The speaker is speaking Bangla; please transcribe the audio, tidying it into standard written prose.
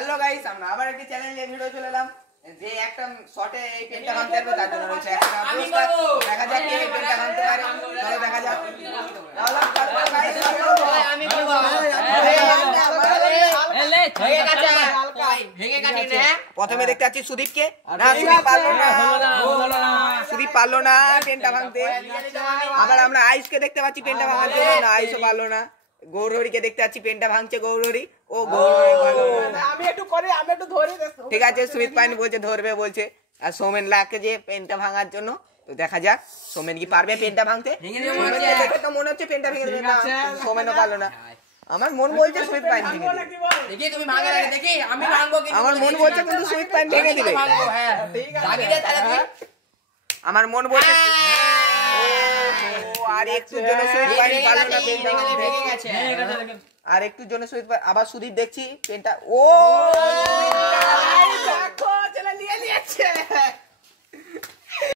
হ্যালো গাইস, আমরা আবার একটা চ্যালেঞ্জে ভিডিও চলে এলাম। যে একটা শটে এই পেনটা ভাঙতে পারবে তার জন্য রয়েছে একটা পুরস্কার। দেখা যাক কে এই পেনটা ভাঙতে পারে। চলো দেখা যাক। চলো গাইস, আমি করব। ভেঙে কাটি না। প্রথমে দেখতে পাচ্ছি সুদীপকে। না, সুদীপ পারলো না। সুদীপ পারলো না পেনটা ভাঙতে। আবার আমরা আয়ুষকে দেখতে পাচ্ছি পেনটা ভাঙার জন্য। না, আয়ুষও পারলো না। গৌরহরিকে দেখতে পাচ্ছি পেনটা ভাঙছে গৌরহরি। ও গৌরহরি পারলো না। আমি একটু ধরে দেখো। ঠিক আছে, সুমিত পাইনি বলছে ধরবে বলছে। আর সৌমেন লাগছে যে পেনটা ভাঙার জন্য। তো দেখা যাক সৌমেন কি পারবে পেনটা ভাঙতে। দেখে তো মনে হচ্ছে পেনটা ভেঙে দেবে। না, সৌমেনও পারলো না। আমার মন বলছে সুমিত পাইনি ভেঙে দেবে। দেখি তুমি ভাঙা লাগে, দেখি আমি ভাঙবো কি। আমার মন বলছে কিন্তু সুমিত পাইনি ভেঙে দিবে। ভাঙবো, হ্যাঁ ভাগি দে তাহলে তুই। আমার মন বলছে আর একটু জন্য সুমিত পাইনি পারলো না পেনটা ভাঙতে। ভেঙে গেছে। আর একটু জন্য সুমিত আবার সুদীপ দেখছি পেনটা। ও